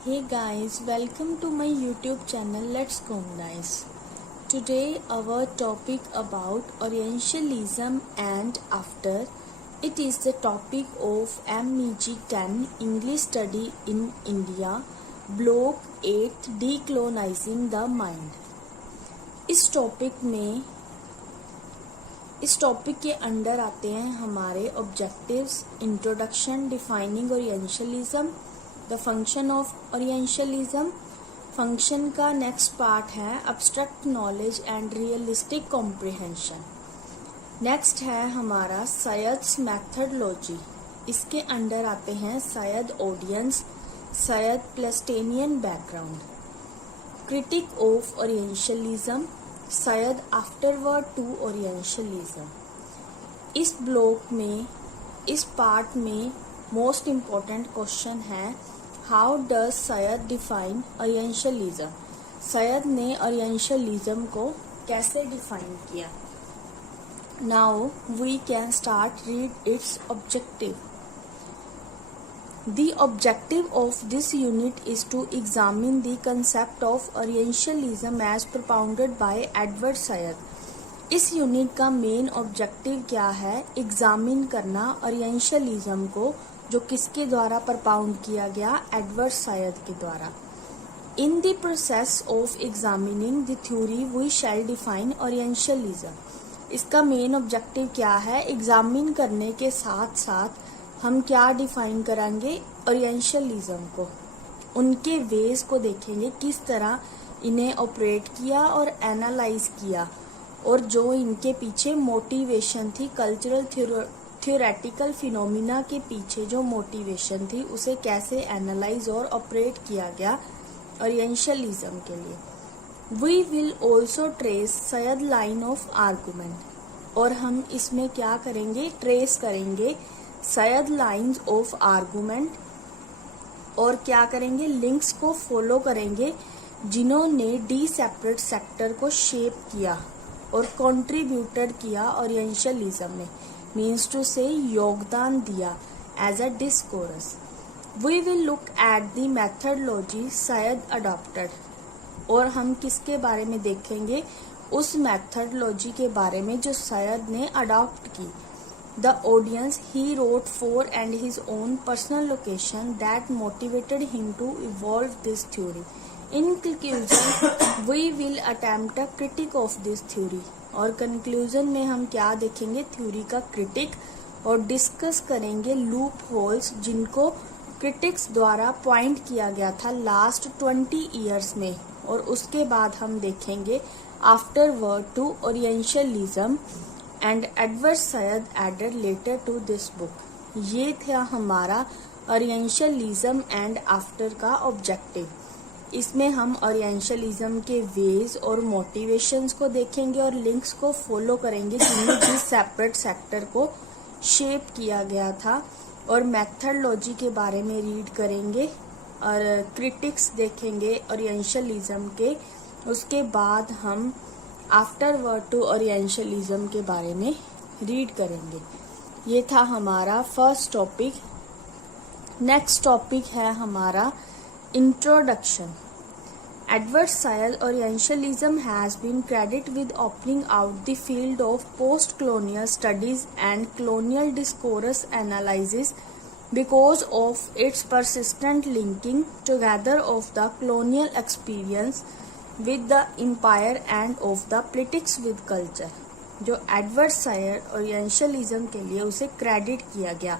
Hey guys, welcome to my YouTube channel. Let's go guys. Today our topic about Orientalism and after. It is the topic of MEG 10 English Study in India, Block 8 Decolonizing the Mind. इस topic के under आते हैं हमारे objectives, introduction, defining orientalism, the function of orientalism. Function का next part है abstract knowledge and realistic comprehension. Next है हमारा Said's methodology. इसके अंडर आते हैं Said audience, Said Palestinian background, critique of orientalism, Said afterword to orientalism. इस block में, इस पार्ट में मोस्ट इम्पॉर्टेंट क्वेश्चन है how does Said define orientalism. Said ने ओरिएंटलिज्म को कैसे डिफाइन किया। Now we can start read its objective. The objective of this unit is to examine the concept of Orientalism as propounded by Edward Said. इस unit का main objective क्या है? Examine करना orientalism को, जो किसके द्वारा प्रपाउंड किया गया? एडवर्ड सायद के द्वारा। In the process of examining the theory we shall define orientalism. इसका मेन ऑब्जेक्टिव क्या है? एग्जामिन करने के साथ साथ हम क्या डिफाइन करेंगे? ओरिएंटलिज्म को, उनके वेज को देखेंगे, किस तरह इन्हें ऑपरेट किया और एनालाइज किया, और जो इनके पीछे मोटिवेशन थी, कल्चरल थ्योरेटिकल फिनोमिना के पीछे जो मोटिवेशन थी, उसे कैसे एनालाइज और ऑपरेट किया गया ओरिएंटलिज्म के लिए। We will also trace Said line of argument, और हम इसमें क्या करेंगे? ट्रेस करेंगे सैयद लाइन्स ऑफ आर्गुमेंट, और क्या करेंगे? लिंक्स को फॉलो करेंगे जिन्होंने डी सेपरेट सेक्टर को शेप किया और कंट्रीब्यूटेड किया ओरिएंटलिज्म में, मीन्स टू से योगदान दिया as a discourse. We will look at the methodology Said adopted, और हम किसके बारे में देखेंगे? उस मेथडोलॉजी के बारे में जो सैयद ने अडॉप्ट की। The audience he wrote for and his own personal location that motivated him to evolve this theory. In conclusion, we will attempt a critique of this theory. और conclusion में हम क्या देखेंगे? थ्योरी का क्रिटिक, और discuss करेंगे loop holes जिनको critics द्वारा पॉइंट किया गया था लास्ट 20 ईयर्स में, और उसके बाद हम देखेंगे afterword to orientalism and Edward Said added later to this book. ये था हमारा ओरिएंटलिज्म एंड आफ्टर का ऑब्जेक्टिव। इसमें हम ओरिएंटलिज्म के वेज और मोटिवेशंस को देखेंगे और लिंक्स को फॉलो करेंगे जिनमें जिस सेपरेट सेक्टर को शेप किया गया था, और मेथडोलॉजी के बारे में रीड करेंगे और क्रिटिक्स देखेंगे ओरिएंटलिज्म के। उसके बाद हम आफ्टरवर्ड टू ओरिएंटलिज्म के बारे में रीड करेंगे। ये था हमारा फर्स्ट टॉपिक। नेक्स्ट टॉपिक है हमारा introduction. Edward Said orientalism has been credit with opening out the field of post colonial studies and colonial discourse analysis because of its persistent linking together of the colonial experience with the empire and of the politics with culture। जो Edward Said orientalism के लिए उसे credit किया गया,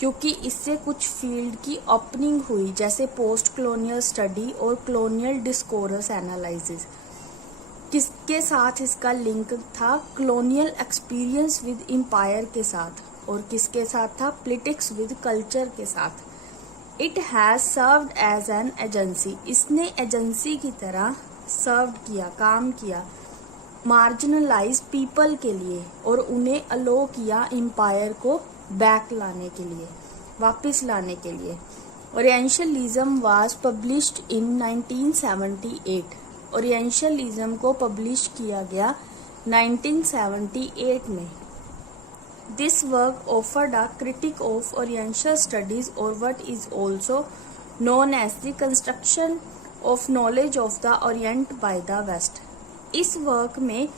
क्योंकि इससे कुछ field की ओपनिंग हुई, जैसे पोस्ट कॉलोनियल स्टडी और कॉलोनियल डिस्कोर्स एनालिसिस। किसके साथ इसका लिंक था? कॉलोनियल एक्सपीरियंस विद एम्पायर के साथ, और किसके साथ था? पॉलिटिक्स विद कल्चर के साथ। It has served as an agency, इसने एजेंसी की तरह सर्व किया, काम किया मार्जिनलाइज पीपल के लिए, और उन्हें अलो किया एम्पायर को बैक लाने के लिए, वापस लाने के लिए। Orientalism was published in 1978। Orientalism को पब्लिश किया गया 1978 में। This work offered a critique of Oriental studies, or what is also known as the construction of knowledge of the Orient by the West। इस वर्क में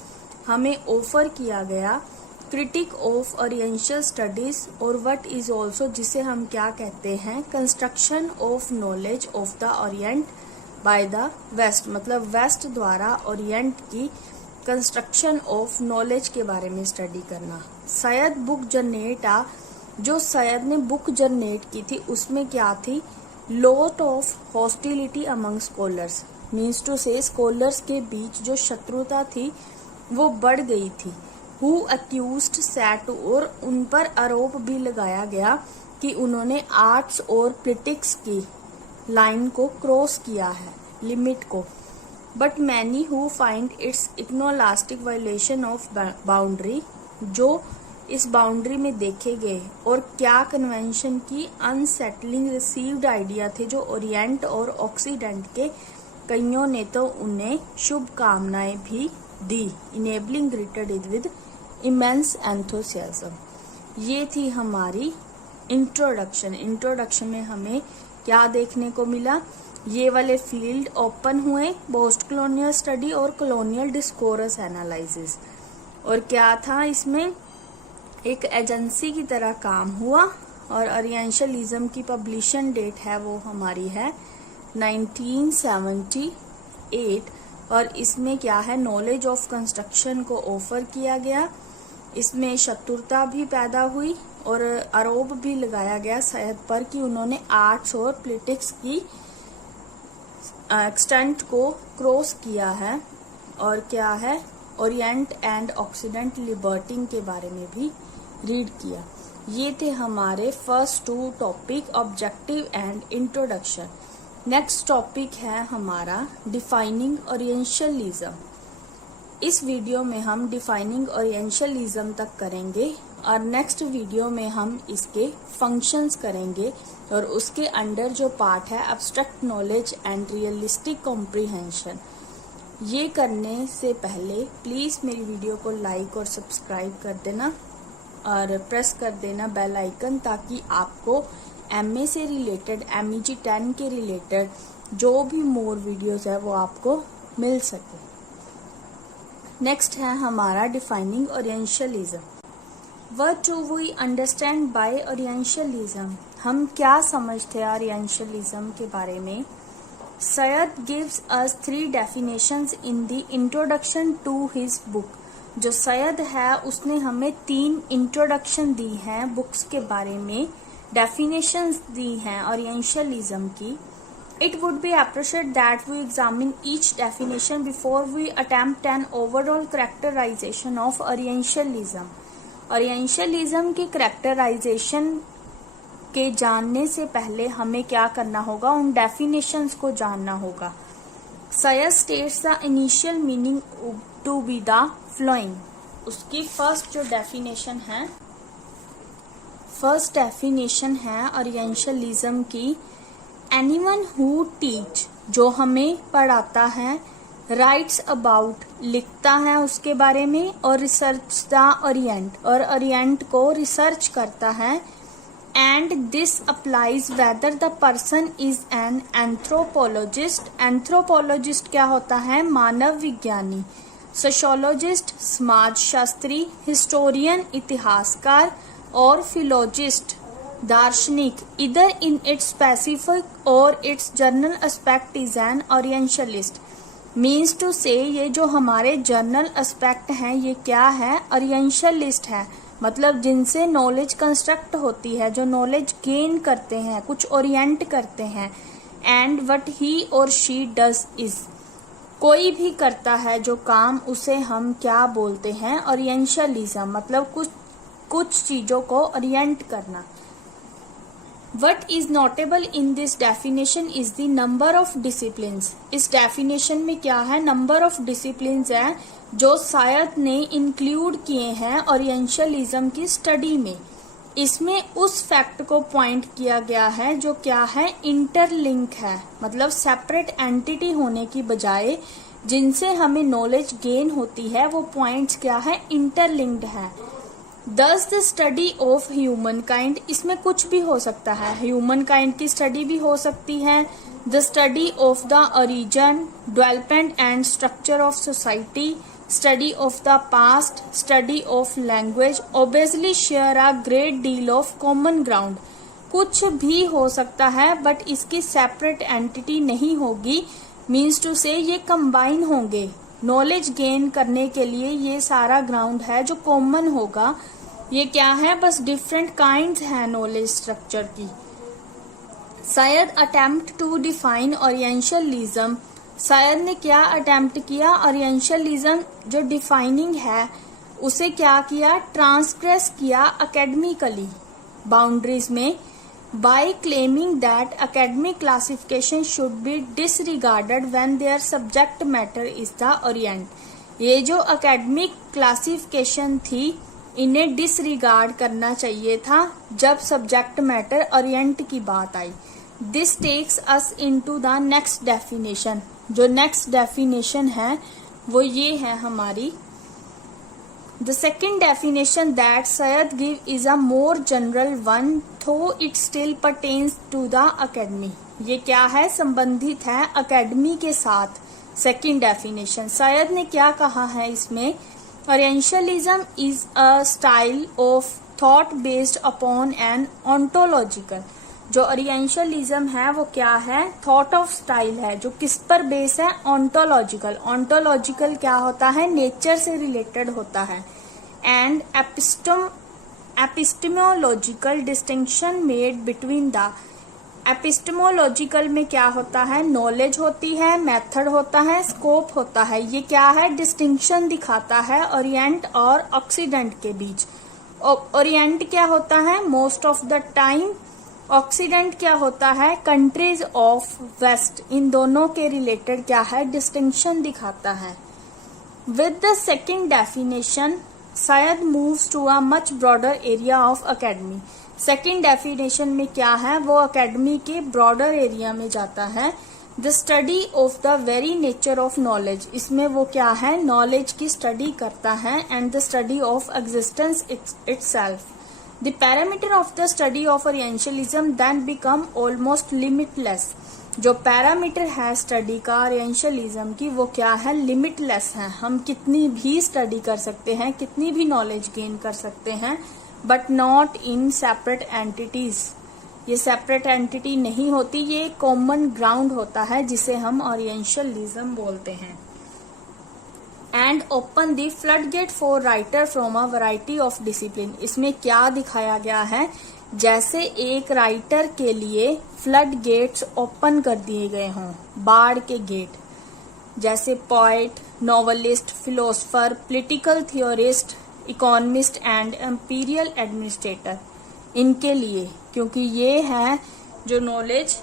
हमें offer किया गया critique of oriental studies और what is also, जिसे हम क्या कहते हैं, construction of knowledge of the orient by the west, मतलब वेस्ट द्वारा ओरिएंट की कंस्ट्रक्शन ऑफ नॉलेज के बारे में स्टडी करना। सैयद बुक जनरेट जो सैयद ने बुक जनरेट की थी उसमें क्या थी, lot of hostility among scholars, means to say scholars के बीच जो शत्रुता थी वो बढ़ गई थी। हु अक्यूज्ड सैट, और उन पर आरोप भी लगाया गया कि उन्होंने आर्ट्स और पॉलिटिक्स की लाइन को क्रॉस किया है, लिमिट को। But many who find it's iconoclastic violation of boundary, जो इस बाउंड्री में देखे गए और क्या कन्वेंशन की अनसेटलिंग रिसीव्ड आइडिया थे जो ओरिएंट और ऑक्सीडेंट के कईयों ने तो उन्हें शुभकामनाएं भी दी, enabling greeted with immense enthusiasm. ये थी हमारी इंट्रोडक्शन। इंट्रोडक्शन में हमें क्या देखने को मिला, ये वाले फील्ड ओपन हुए, पोस्ट कॉलोनियल स्टडी और कॉलोनियल डिस्कोर्स एनालिसिस। और क्या था इसमें, एक एजेंसी की तरह काम हुआ और ओरिएंटलिज्म की पब्लिशन डेट है वो हमारी है 1978। और इसमें क्या है, नॉलेज ऑफ कंस्ट्रक्शन को ऑफर किया गया। इसमें शत्रुता भी पैदा हुई और आरोप भी लगाया गया सैयद पर कि उन्होंने आर्ट्स और पॉलिटिक्स की एक्सटेंट को क्रॉस किया है। और क्या है, ओरिएंट एंड ऑक्सीडेंट लिबर्टिंग के बारे में भी रीड किया। ये थे हमारे first 2 topic, objective and introduction. Next topic है हमारा डिफाइनिंग ओरिएंटलिज्म। इस वीडियो में हम डिफाइनिंग ओरिएंटलिज्म तक करेंगे और नेक्स्ट वीडियो में हम इसके फंक्शंस करेंगे और उसके अंडर जो पार्ट है abstract knowledge and realistic comprehension. ये करने से पहले प्लीज मेरी वीडियो को लाइक और सब्सक्राइब कर देना और प्रेस कर देना बेल आइकन, ताकि आपको एमए से रिलेटेड, MEG 10 के रिलेटेड जो भी मोर वीडियोस है वो आपको मिल सके। नेक्स्ट है हमारा defining orientalism. What do we understand by orientalism, हम क्या समझते हैं ओरिएंटलिज्म के बारे में। Said gives us 3 definitions in the introduction to his book. जो सैयद है उसने हमें 3 इंट्रोडक्शन दी हैं बुक्स के बारे में, डेफिनेशंस दी हैं ओरिएंटलिज्म की। It would be appropriate that we examine each definition before we attempt an overall characterization of Orientalism। Orientalism की characterization के जानने से पहले हमें क्या करना होगा, उन definitions को जानना होगा। Sayed states the initial meaning to be the following। उसकी first जो definition है, first definition है Orientalism की, Anyone who teach, जो हमें पढ़ाता है, writes about, लिखता है उसके बारे में, और research the Orient, और Orient को रिसर्च करता है। And this applies whether the person is an anthropologist, anthropologist क्या होता है, मानव विज्ञानी, sociologist समाज शास्त्री, historian इतिहासकार, और philologist दार्शनिक। इधर इन इट्स स्पेसिफिक और its general aspect is an orientalist. Means to say ये जो हमारे जर्नल एस्पेक्ट हैं ये क्या है, ओरिएंटलिस्ट है। मतलब जिनसे नॉलेज कंस्ट्रक्ट होती है, जो नॉलेज गेन करते हैं, कुछ ओरिएंट करते हैं। एंड व्हाट ही और शी डज इज, कोई भी करता है जो काम उसे हम क्या बोलते हैं, ओरिएंटलिज्म। मतलब कुछ चीजों को ओरिएंट करना। What is notable in this definition is the number of disciplines। इस definition में क्या है, number of disciplines है जो सैयद ने इंक्लूड किए हैं ओरिएंटलिज्म की स्टडी में। इसमें उस फैक्ट को पॉइंट किया गया है जो क्या है, इंटरलिंक है। मतलब सेपरेट एंटिटी होने की बजाय जिनसे हमें नॉलेज गेन होती है वो पॉइंट्स क्या है, इंटरलिंक्ड है। Thus the study of humankind, इसमें कुछ भी हो सकता है, ह्यूमन काइंड की स्टडी भी हो सकती है. The study of the origin, development and structure of society, study of the past, study of language, obviously share a great deal of common ground. कुछ भी हो सकता है बट इसकी सेपरेट एंटिटी नहीं होगी, मीन्स टू से ये combine होंगे. नॉलेज गेन करने के लिए ये सारा ग्राउंड है जो कॉमन होगा. ये क्या है, बस डिफरेंट काइंड्स है नॉलेज स्ट्रक्चर की. Said attempt to define orientalism, Said ने क्या अटेम्प्ट किया, ओरिएंटलिज्म जो डिफाइनिंग है उसे क्या किया, ट्रांसग्रेस किया एकेडमिकली बाउंड्रीज में, by claiming that academic classification should be disregarded when their subject matter is the Orient. ये जो academic classification थी इन्हें डिसरिगार्ड करना चाहिए था जब सब्जेक्ट मैटर ओरिएंट की बात आई. This takes us into the next definition. जो नेक्स्ट डेफिनेशन है वो ये है हमारी. The second definition that Syed give is a more general one, though it still pertains to the academy. ये क्या है, संबंधित है अकेडमी के साथ. सेकेंड डेफिनेशन सैयद ने क्या कहा है इसमें, orientalism is a style of thought based upon an ontological. जो ओरिएंटलिज्म है वो क्या है, थॉट ऑफ स्टाइल है जो किस पर बेस है, ऑन्टोलॉजिकल. ऑन्टोलॉजिकल क्या होता है, नेचर से रिलेटेड होता है. And epistemological distinction made between the, epistemological में क्या होता है, नॉलेज होती है, मेथड होता है, स्कोप होता है. ये क्या है, डिस्टिंक्शन दिखाता है ओरिएंट और ऑक्सीडेंट के बीच. ओरिएंट क्या होता है, most of the time. Oxidant क्या होता है, कंट्रीज ऑफ वेस्ट. इन दोनों के रिलेटेड क्या है, डिस्टिंक्शन दिखाता है. With the second definition Said moves to a much broader area of academy. Second definition में क्या है, वो अकेडमी के ब्रॉडर एरिया में जाता है. The study of the very nature of knowledge, इसमें वो क्या है, नॉलेज की स्टडी करता है. And the study of existence itself. The parameter of the study of Orientalism then become almost limitless. जो पैरामीटर है स्टडी का ओरिएंटलिज्म की वो क्या है, लिमिटलेस है. हम कितनी भी स्टडी कर सकते हैं, कितनी भी नॉलेज गेन कर सकते हैं, but not in separate entities. ये सेपरेट एंटिटी नहीं होती, ये कॉमन ग्राउंड होता है जिसे हम ओरिएंटलिज्म बोलते हैं. And open the flood get for writer from a variety of discipline. इसमें क्या दिखाया गया है, जैसे एक राइटर के लिए फ्लड गेट्स ओपन कर दिए गए हों, बाढ़ के गेट. जैसे poet, novelist, philosopher, political theorist, economist and imperial administrator, इनके लिए, क्योंकि ये है जो नॉलेज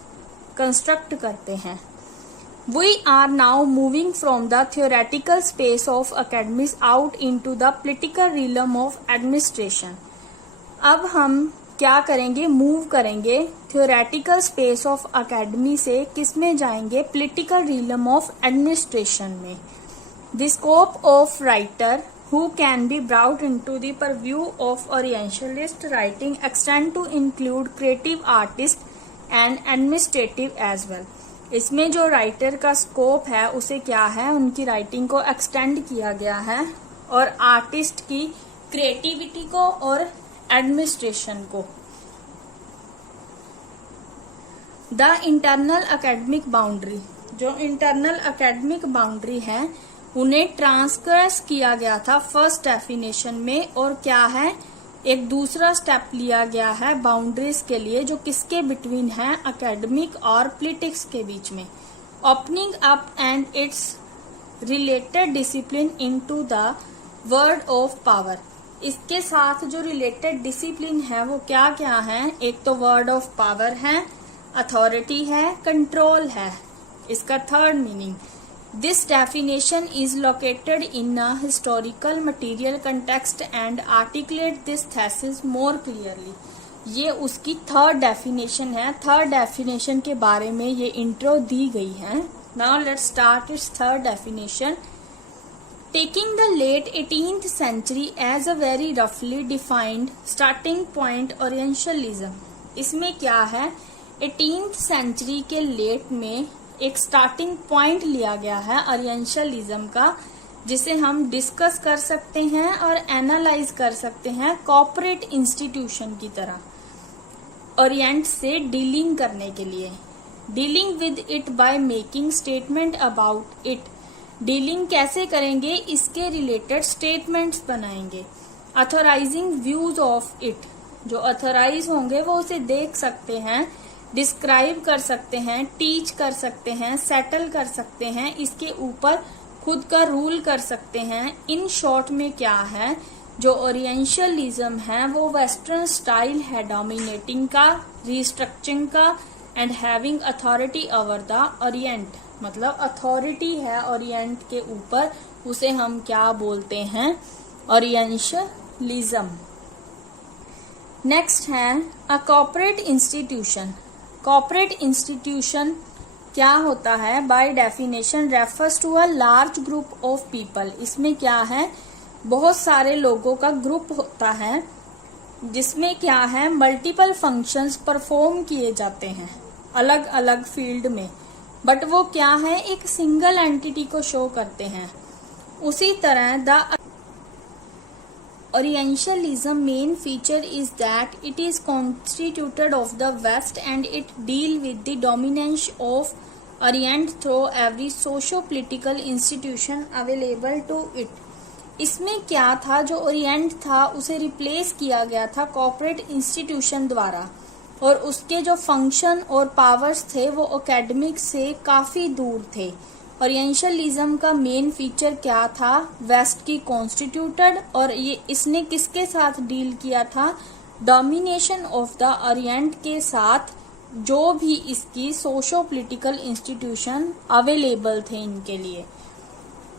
कंस्ट्रक्ट करते हैं. We are now moving from the theoretical space of academies out into the political realm of administration. अब हम क्या करेंगे, मूव करेंगे theoretical space of academy से किस में जाएंगे, political realm of administration में. The scope of writer who can be brought into the purview of Orientalist writing extend to include creative artists and administrative as well. इसमें जो writer का scope है उसे क्या है, उनकी राइटिंग को एक्सटेंड किया गया है और आर्टिस्ट की क्रिएटिविटी को और एडमिनिस्ट्रेशन को. द इंटरनल एकेडमिक बाउंड्री, जो इंटरनल एकेडमिक बाउंड्री है उन्हें ट्रांसग्रेस किया गया था फर्स्ट डेफिनेशन में. और क्या है, एक दूसरा स्टेप लिया गया है बाउंड्रीज के लिए जो किसके बिटवीन है, एकेडमिक और पॉलिटिक्स के बीच में. Opening up and it's related discipline into the word of power. इसके साथ जो रिलेटेड डिसिप्लिन है वो क्या क्या है, एक तो वर्ड ऑफ पावर है, अथॉरिटी है, कंट्रोल है. इसका third meaning, This definition is located in a historical material context and articulate this thesis more clearly. ये उसकी थर्ड डेफिनेशन है. थर्ड डेफिनेशन के बारे में ये इंट्रो दी गई है. Now let's start its third definition. taking the late 18th century as a very roughly defined starting point Orientalism। इसमें क्या है, 18th century के लेट में एक स्टार्टिंग पॉइंट लिया गया है ओरिएंटलिज्म का, जिसे हम डिस्कस कर सकते हैं और एनालाइज कर सकते हैं कॉर्पोरेट इंस्टीट्यूशन की तरह ओरिएंट से डीलिंग करने के लिए। Dealing with it by making statement about it. Dealing कैसे करेंगे, इसके रिलेटेड स्टेटमेंट्स बनाएंगे। अथोराइजिंग व्यूज ऑफ इट, जो अथोराइज होंगे वो उसे देख सकते हैं, डिस्क्राइब कर सकते हैं, टीच कर सकते हैं, सेटल कर सकते हैं, इसके ऊपर खुद का रूल कर सकते हैं। इन शॉर्ट में क्या है, जो ओरिएंटलिज्म है वो वेस्टर्न स्टाइल है डोमिनेटिंग का, रिस्ट्रक्चरिंग का and having authority over the Orient, मतलब अथॉरिटी है ओरिएंट के ऊपर, उसे हम क्या बोलते हैं, ओरिएंटलिज्म। नेक्स्ट है a corporate institution. Corporate institution क्या होता है, by definition refers to a large group of people. इसमें क्या है, बहुत सारे लोगों का ग्रुप होता है, जिसमें क्या है, मल्टीपल फंक्शंस परफॉर्म किए जाते हैं अलग अलग फील्ड में, बट वो क्या है, एक सिंगल एंटिटी को शो करते हैं। उसी तरह the Orientalism main feature is that it is constituted of the West and it deal with the dominance of Orient through every socio-political institution available to it। इसमें क्या था, जो ओरिएंट था उसे रिप्लेस किया गया था कॉर्पोरेट इंस्टीट्यूशन द्वारा, और उसके जो फंक्शन और पावर्स थे वो एकेडमिक से काफी दूर थे। ओरिएंटलिज्म का मेन फीचर क्या था, वेस्ट की कॉन्स्टिट्यूटेड, और ये इसने किसके साथ डील किया था, डोमिनेशन ऑफ द ओरिएंट के साथ, जो भी इसकी सोशो पॉलिटिकल इंस्टीट्यूशन अवेलेबल थे इनके लिए।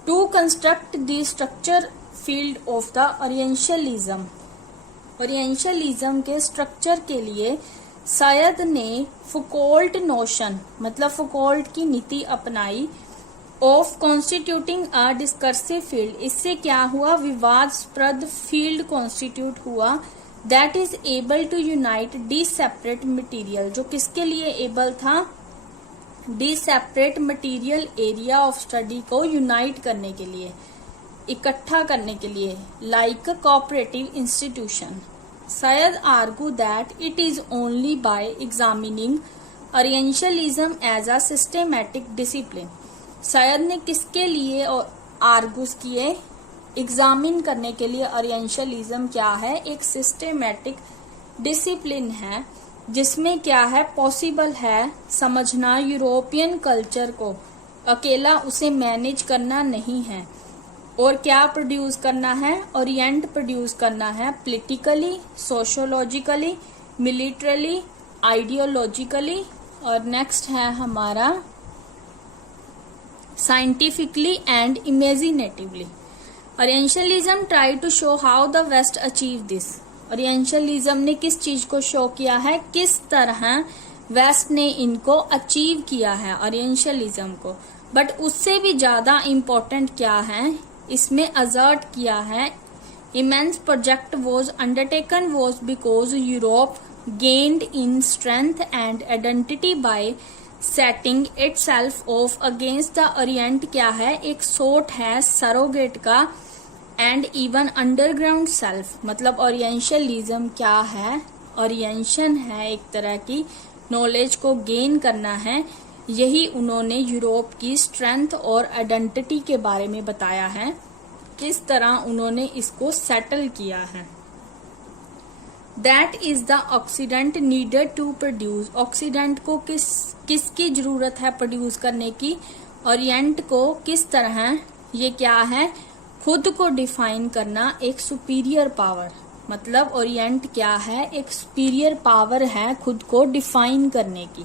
To construct the structure field of the orientalism. Orientalism के स्ट्रक्चर के लिए सयद ने फुकोल्ट नोशन, मतलब फुकोल्ट की नीति अपनाई, of constituting a discursive field. इससे क्या हुआ, विवादास्पद फील्ड कॉन्स्टिट्यूट हुआ, that is able to unite the separate material, जो किसके लिए एबल था, the separate material area of study को यूनाइट करने के लिए, इकट्ठा करने के लिए, like cooperative institution. Said argue that it is only by examining orientalism as a systematic discipline. Said ने किसके लिए आर्गूस किए, एग्जामिन करने के लिए ओरिएंटलिज्म क्या है, एक सिस्टेमेटिक डिसिप्लिन है, जिसमें क्या है, पॉसिबल है समझना यूरोपियन कल्चर को, अकेला उसे मैनेज करना नहीं है, और क्या प्रोड्यूस करना है, ओरिएंट प्रोड्यूस करना है, पॉलिटिकली, सोशियोलॉजिकली, मिलिटरली, आइडियोलॉजिकली, और नेक्स्ट है हमारा scientifically and imaginatively। Orientalism tried to show how the West achieved this। Orientalism ने किस चीज को शो किया है, किस तरह वेस्ट ने इनको अचीव किया है ओरिएंटलिज्म को, बट उससे भी ज्यादा इम्पोर्टेंट क्या है, इसमें असर्ट किया है, immense project was undertaken was because Europe gained in strength and identity by setting itself of against the Orient. क्या है, एक सोट है सरोगेट का, एंड इवन अंडरग्राउंड सेल्फ, मतलब ओरिएंटलिज्म क्या है, ओरिएंशन है, एक तरह की नॉलेज को गेन करना है। यही उन्होंने यूरोप की स्ट्रेंथ और आइडेंटिटी के बारे में बताया है, किस तरह उन्होंने इसको सेटल किया है। That is the occident needed to produce. Occident को किसकी जरूरत है प्रोड्यूस करने की, ओरिएंट को किस तरह, ये क्या है, खुद को डिफाइन करना, एक सुपीरियर पावर, मतलब ओरिएंट क्या है, एक सुपीरियर पावर है खुद को डिफाइन करने की।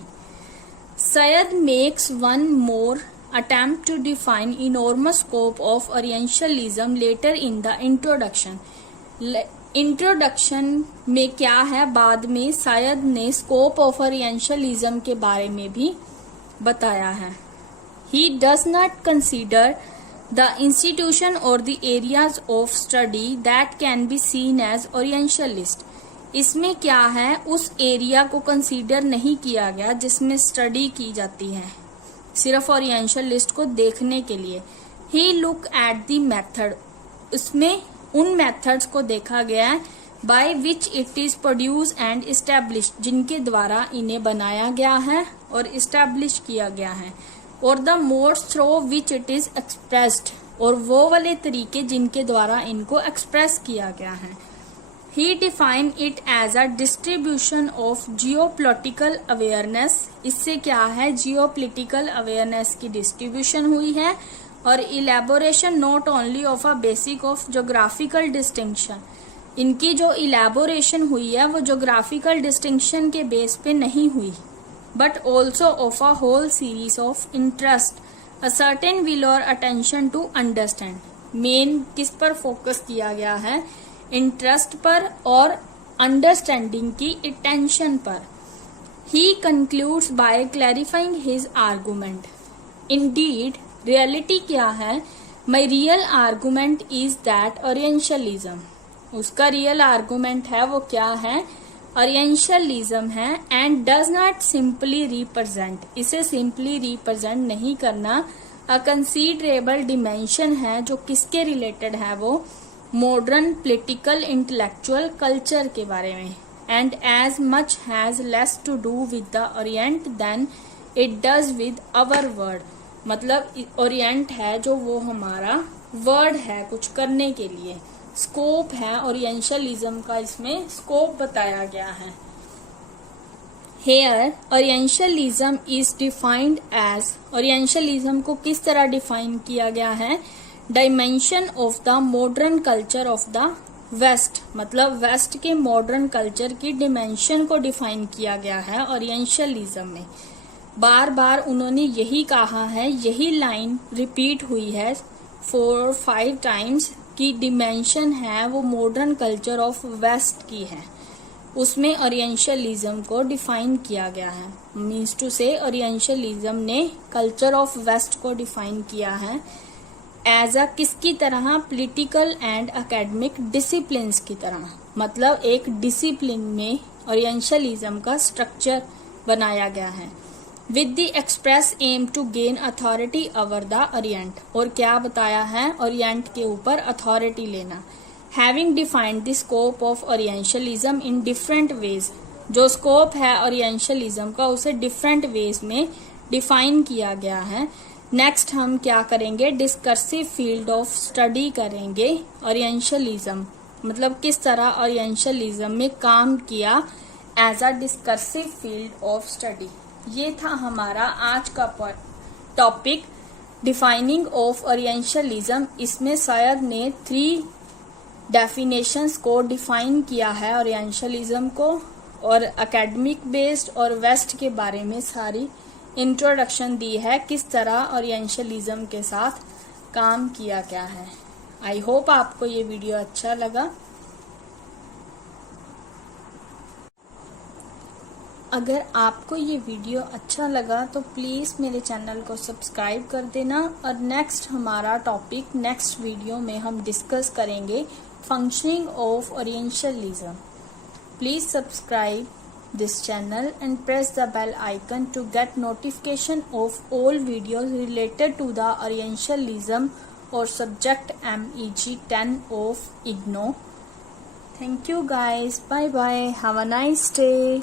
Said makes one more attempt to define enormous scope of Orientalism later in the introduction। Introduction में क्या है, बाद में शायद ने स्कोप ऑफ ओरिएंटलिज्म के बारे में भी बताया है। He does not consider The institution or the areas of study that can be seen as Orientalist. इसमें क्या है, उस एरिया को कंसीडर नहीं किया गया जिसमें स्टडी की जाती है, सिर्फ ओरिएंटलिस्ट को देखने के लिए. ही लुक एट द मेथड, उसमें उन मेथड्स को देखा गया है by which it is produce and establish, जिनके द्वारा इन्हें बनाया गया है और इस्टेब्लिश किया गया है, और the modes through which it is expressed, और वो वाले तरीके जिनके द्वारा इनको एक्सप्रेस किया गया है. He define it as a distribution of geopolitical awareness. इससे क्या है, जियोपॉलिटिकल अवेयरनेस की डिस्ट्रीब्यूशन हुई है, और elaboration not only of a basic of geographical distinction. इनकी जो इलेबोरेशन हुई है वो जोग्राफिकल डिस्टिंक्शन के बेस पे नहीं हुई, but also of a whole series of interest, a certain will और अटेंशन टू अंडरस्टैंड. मेन किस पर फोकस किया गया है, इंटरेस्ट पर और अंडरस्टैंडिंग की अटेंशन पर. He concludes by clarifying his argument. Indeed reality क्या है, my real argument is that orientalism. उसका रियल आर्गुमेंट है वो क्या है, ओरिएंटलिज्म है, and does not simply represent, इसे सिंपली रिप्रेजेंट नहीं करना, अ कंसीडरेबल डिमेंशन है जो किसके रिलेटेड है, वो मॉडर्न पॉलिटिकल इंटेलेक्चुअल कल्चर के बारे में. And as much has less to do with the orient than it does with our world. मतलब ओरिएंट है जो वो हमारा वर्ड है कुछ करने के लिए, स्कोप है ओरिएंटलिज्म का, इसमें स्कोप बताया गया है. Here orientalism is defined as, orientalism को किस तरह डिफाइन किया गया है, dimension of the modern culture of the west. मतलब वेस्ट के मॉडर्न कल्चर की डिमेंशन को डिफाइन किया गया है ओरिएंटलिज्म में. बार बार उन्होंने यही कहा है, यही लाइन रिपीट हुई है 4-5 टाइम्स की डिमेंशन है वो मॉडर्न कल्चर ऑफ वेस्ट की है, उसमें ओरिएंटलिज्म को डिफाइन किया गया है. मीन्स टू से ओरिएंटलिज्म ने कल्चर ऑफ वेस्ट को डिफाइन किया है एज अ किसकी तरह, पॉलिटिकल एंड एकेडमिक डिसिप्लिन्स की तरह. मतलब एक डिसिप्लिन में ओरिएंटलिज्म का स्ट्रक्चर बनाया गया है, with the express aim to gain authority over the orient. और क्या बताया है, ओरिएंट के ऊपर अथॉरिटी लेना. Having defined the scope of orientalism in different ways, जो स्कोप है ओरिएंटलिज्म का उसे डिफरेंट वेज में डिफाइन किया गया है. नेक्स्ट हम क्या करेंगे, डिस्कर्सिव फील्ड ऑफ स्टडी करेंगे ओरिएंटलिज्म, मतलब किस तरह ओरिएंटलिज्म में काम किया as a discursive field of study. ये था हमारा आज का टॉपिक, डिफाइनिंग ऑफ ओरिएंटलिज्म. इसमें सैयद ने 3 डेफिनेशंस को डिफाइन किया है ओरिएंटलिज्म को, और एकेडमिक बेस्ड और वेस्ट के बारे में सारी इंट्रोडक्शन दी है, किस तरह ओरिएंटलिज्म के साथ काम किया गया है. आई होप आपको ये वीडियो अच्छा लगा. अगर आपको ये वीडियो अच्छा लगा तो प्लीज़ मेरे चैनल को सब्सक्राइब कर देना. और नेक्स्ट हमारा टॉपिक नेक्स्ट वीडियो में हम डिस्कस करेंगे functioning of orientalism. Please subscribe this channel and press the bell icon to get notification of all videos related to the Orientalism or subject MEG 10 of IGNOU. Thank you guys. Bye bye. Have a nice day.